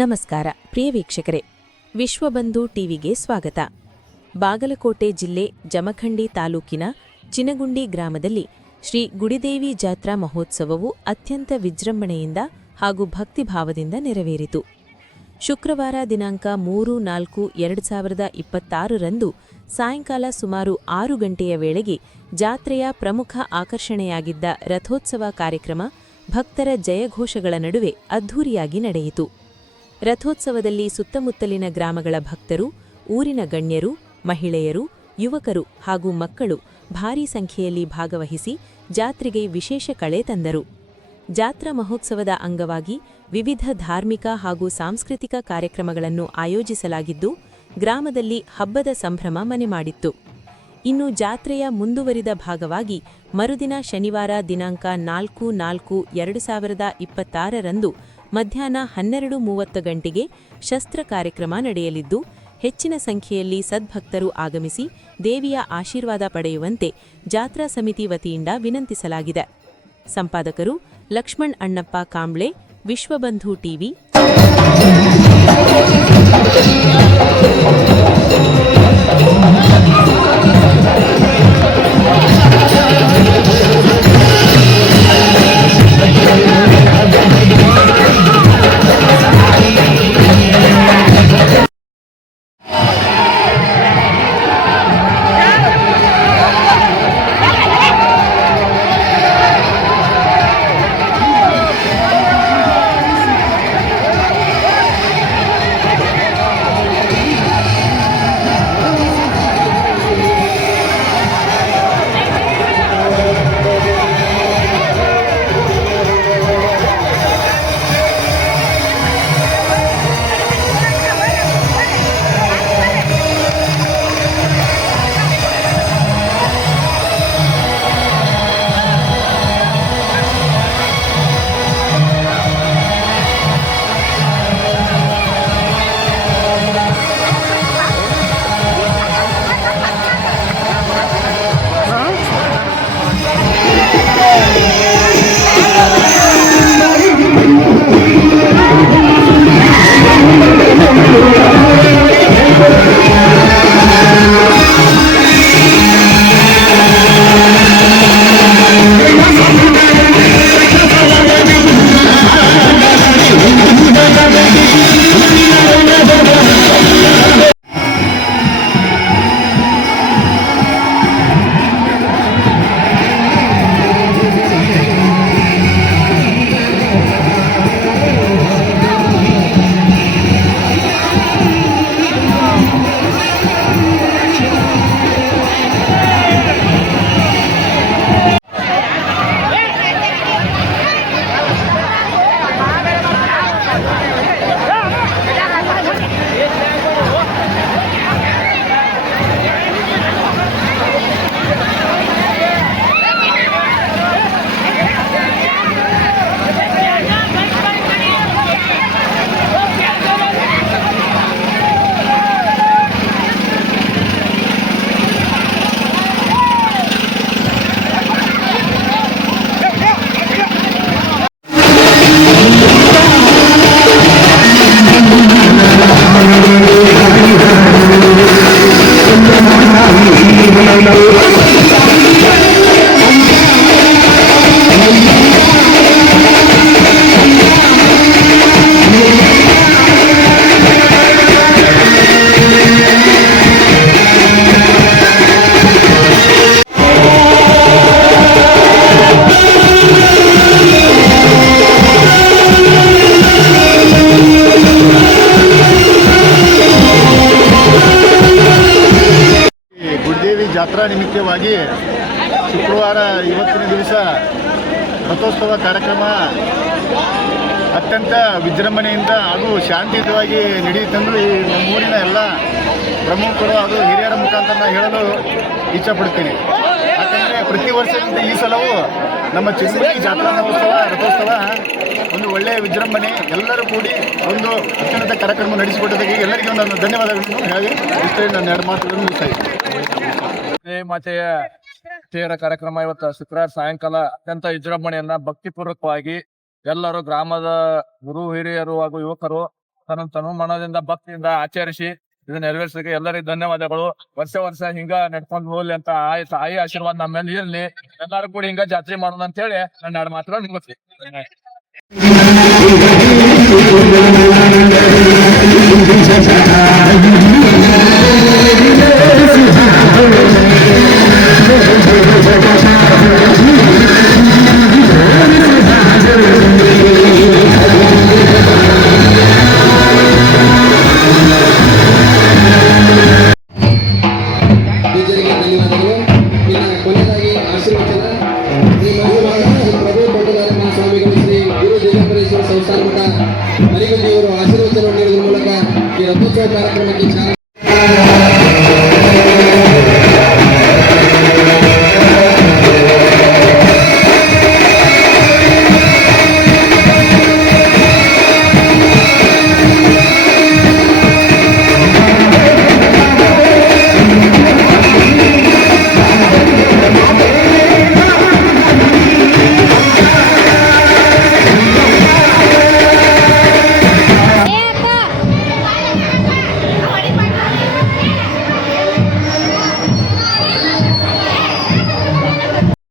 ನಮಸ್ಕಾರ ಪ್ರಿಯ ವೀಕ್ಷಕರೇ, ವಿಶ್ವಬಂಧು ಟಿವಿಗೆ ಸ್ವಾಗತ. ಬಾಗಲಕೋಟೆ ಜಿಲ್ಲೆ ಜಮಖಂಡಿ ತಾಲೂಕಿನ ಚಿನಗುಂಡಿ ಗ್ರಾಮದಲ್ಲಿ ಶ್ರೀ ಗುಡಿದೇವಿ ಜಾತ್ರಾ ಮಹೋತ್ಸವವು ಅತ್ಯಂತ ವಿಜೃಂಭಣೆಯಿಂದ ಹಾಗೂ ಭಕ್ತಿಭಾವದಿಂದ ನೆರವೇರಿತು. ಶುಕ್ರವಾರ ದಿನಾಂಕ 3-4-2026 ರಂದು ಸಾಯಂಕಾಲ ಸುಮಾರು 6 ಗಂಟೆಯ ವೇಳೆಗೆ ಜಾತ್ರೆಯ ಪ್ರಮುಖ ಆಕರ್ಷಣೆಯಾಗಿದ್ದ ರಥೋತ್ಸವ ಕಾರ್ಯಕ್ರಮ ಭಕ್ತರ ಜಯಘೋಷಗಳ ನಡುವೆ ಅದ್ಧೂರಿಯಾಗಿ ನಡೆಯಿತು. ರಥೋತ್ಸವದಲ್ಲಿ ಸುತ್ತಮುತ್ತಲಿನ ಗ್ರಾಮಗಳ ಭಕ್ತರು, ಊರಿನ ಗಣ್ಯರು, ಮಹಿಳೆಯರು, ಯುವಕರು ಹಾಗೂ ಮಕ್ಕಳು ಭಾರೀ ಸಂಖ್ಯೆಯಲ್ಲಿ ಭಾಗವಹಿಸಿ ಜಾತ್ರೆಗೆ ವಿಶೇಷ ಕಳೆ ತಂದರು. ಜಾತ್ರಾ ಮಹೋತ್ಸವದ ಅಂಗವಾಗಿ ವಿವಿಧ ಧಾರ್ಮಿಕ ಹಾಗೂ ಸಾಂಸ್ಕೃತಿಕ ಕಾರ್ಯಕ್ರಮಗಳನ್ನು ಆಯೋಜಿಸಲಾಗಿದ್ದು, ಗ್ರಾಮದಲ್ಲಿ ಹಬ್ಬದ ಸಂಭ್ರಮ ಮನೆ ಮಾಡಿತ್ತು. ಇನ್ನು ಜಾತ್ರೆಯ ಮುಂದುವರಿದ ಭಾಗವಾಗಿ ಮರುದಿನ ಶನಿವಾರ ದಿನಾಂಕ 4-4-2026 ರಂದು ಮಧ್ಯಾಹ್ನ 12:30 ಗಂಟೆಗೆ ಶಸ್ತ್ರ ಕಾರ್ಯಕ್ರಮ ನಡೆಯಲಿದ್ದು, ಹೆಚ್ಚಿನ ಸಂಖ್ಯೆಯಲ್ಲಿ ಸದ್ಭಕ್ತರು ಆಗಮಿಸಿ ದೇವಿಯ ಆಶೀರ್ವಾದ ಪಡೆಯುವಂತೆ ಜಾತ್ರಾ ಸಮಿತಿ ವತಿಯಿಂದ ವಿನಂತಿಸಲಾಗಿದೆ. ಸಂಪಾದಕರು ಲಕ್ಷ್ಮಣ್ ಅಣ್ಣಪ್ಪ ಕಾಂಬ್ಳೆ, ವಿಶ್ವಬಂಧು ಟಿವಿ. ಜಾತ್ರಾ ನಿಮಿತ್ತವಾಗಿ ಶುಕ್ರವಾರ ಇವತ್ತಿನ ದಿವಸ ರಥೋತ್ಸವ ಕಾರ್ಯಕ್ರಮ ಅತ್ಯಂತ ವಿಜೃಂಭಣೆಯಿಂದ ಹಾಗೂ ಶಾಂತಿಯುತವಾಗಿ ನಡೆಯುತ್ತೆಂದು ಈ ನಮ್ಮೂರಿನ ಎಲ್ಲ ಪ್ರಮುಖರು ಹಾಗೂ ಹಿರಿಯರ ಮುಖಾಂತರ ಹೇಳಲು ಇಚ್ಛಪಡ್ತೀನಿ. ಯಾಕಂದರೆ ಪ್ರತಿ ವರ್ಷದಿಂದ ಈ ಸಲವೂ ನಮ್ಮ ಚಿನ್ನಗುಂಡಿ ಜಾತ್ರಾ ಮಹೋತ್ಸವ ರಥೋತ್ಸವ ಒಂದು ಒಳ್ಳೆಯ ವಿಜೃಂಭಣೆ, ಎಲ್ಲರೂ ಕೂಡಿ ಒಂದು ಅತ್ಯುನ್ನತ ಕಾರ್ಯಕ್ರಮ ನಡೆಸಿಕೊಟ್ಟದಕ್ಕೆ ಎಲ್ಲರಿಗೂ ನಾನು ಧನ್ಯವಾದಗಳನ್ನು ಹೇಳಿ ಇಷ್ಟೇ ನನ್ನ 2 ಮಾತುಗಳನ್ನು ಮುಗಿಸ್ತಾ ಮಾತೆಯ ತೇರ ಕಾರ್ಯಕ್ರಮ ಇವತ್ತು ಶುಕ್ರವಾರ ಸಾಯಂಕಾಲ ಅತ್ಯಂತ ವಿಜೃಂಭಣೆಯನ್ನ ಭಕ್ತಿಪೂರ್ವಕವಾಗಿ ಎಲ್ಲರೂ ಗ್ರಾಮದ ಗುರು ಹಿರಿಯರು ಹಾಗೂ ಯುವಕರು ತನು ಮನದಿಂದ ಭಕ್ತಿಯಿಂದ ಆಚರಿಸಿ ಇದನ್ನ ನೆರವೇರಿಸಲಿಕ್ಕೆ ಎಲ್ಲರಿಗೂ ಧನ್ಯವಾದಗಳು. ವರ್ಷ ಹಿಂಗ ನಡ್ಕೊಂಡ್ ಹೋಗ್ಲಿ ಅಂತ ತಾಯಿ ಆಶೀರ್ವಾದ ನಮ್ಮ ಮೇಲೆ ಇರ್ಲಿ. ಎಲ್ಲಾರು ಕೂಡ ಹಿಂಗ ಜಾತ್ರೆ ಮಾಡೋಣ ಅಂತ ಹೇಳಿ ನನ್ನ ಎರಡು ಮಾತುಗಳು ನಿಮ್ಗೆ ಧನ್ಯವಾದಗಳು. ಕೊನೆಯದಾಗಿ ಆಶೀರ್ವಚನ